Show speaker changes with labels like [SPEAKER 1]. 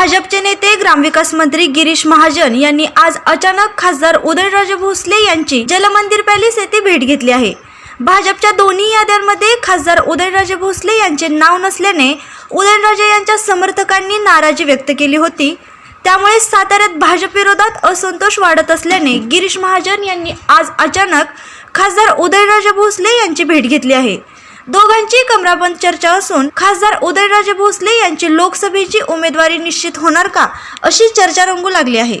[SPEAKER 1] भाजपचे नेते ग्रामविकास मंत्री गिरीश महाजन यांनी आज अचानक खासदार उदयनराजे भोसले यांची जलमंदिर पॅलेस येथे भेट घेतली आहे. भाजपच्या दोन्ही याद्यांमध्ये खासदार उदयनराजे भोसले यांचे नाव नसल्याने उदयनराजे यांच्या समर्थकांनी नाराजी व्यक्त केली होती. त्यामुळे साताऱ्यात भाजपविरोधात असंतोष वाढत असल्याने गिरीश महाजन यांनी आज अचानक खासदार उदयनराजे भोसले यांची भेट घेतली आहे. दोघांची कमराबंद चर्चा असून खासदार उदयराजे भोसले यांची लोकसभेची उमेदवारी निश्चित होणार का अशी चर्चा रंगू लागली आहे.